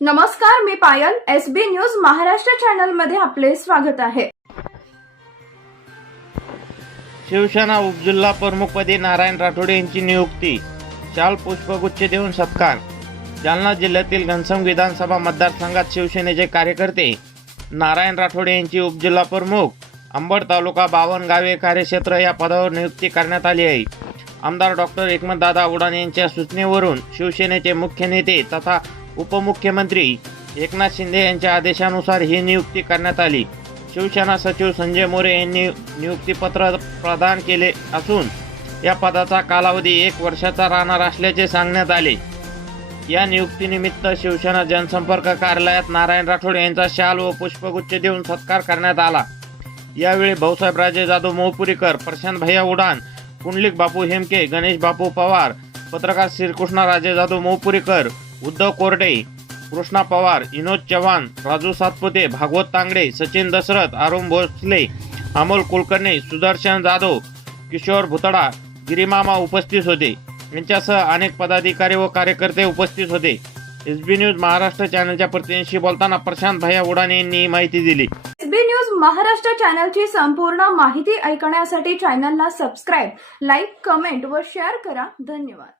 नमस्कार, मी पायल. SB news Maharashtra channel मध्ये आपले स्वागत आहे. शिवसेना उपजिल्हा प्रमुखपदी नारायण राठोड यांची नियुक्ती. शाल पुष्पगुच्छ देऊन सत्कार. जालना जिल्ह्यातील घनसंग विधानसभा मतदारसंघात शिवसेनेचे कार्यकर्ते नारायण राठोड यांची उपजिल्हा प्रमुख अंबड तालुका बावनगावे कार्यक्षेत्र या पदावर नियुक्ती करण्यात आली आहे. आमदार डॉक्टर एकनाथदादा उडान यांच्या सूचनेवरून शिवसेनेचे मुख्य नेते तथा उपमुख्यमंत्री एकनाथ शिंदे यांच्या आदेशानुसार ही नियुक्ती करण्यात आली. शिवसेना सचिव संजय मोरे यांनी नियुक्तीपत्र प्रदान केले असून या पदाचा कालावधी 1 वर्षाचा राहणार असल्याचे सांगण्यात आले. या नियुक्तीनिमित्त शिवसेना जनसंपर्क कार्यालयात नारायण राठोड यांचा शाल व पुष्पगुच्छ देऊन सत्कार करण्यात आला. यावेळी भाऊसाहेब राजे जाधव मोहपुरीकर, प्रशांत भैया उडान, पुंडलिक बापू हेमके, गणेश बापू पवार, पत्रकार श्रीकृष्ण राजे जाधव मोहपुरीकर, उद्धव कोरडे, कृष्णा पवार, विनोद चव्हाण, राजू सातपुते, भागवत तांगडे, सचिन दशरथ, अरुण भोसले, अमोल कुलकर्णी, सुदर्शन जाधव, किशोर भुतडा, गिरीमामा उपस्थित होते. यांच्यासह अनेक पदाधिकारी व कार्यकर्ते उपस्थित होते. एसबी न्यूज महाराष्ट्र चॅनलच्या प्रतिनिधीशी बोलताना प्रशांत भैया उडान यांनी माहिती दिली. एसबी न्यूज महाराष्ट्र चॅनलची संपूर्ण माहिती ऐकण्यासाठी चॅनलला सबस्क्राईब, लाईक, कमेंट व शेअर करा. धन्यवाद.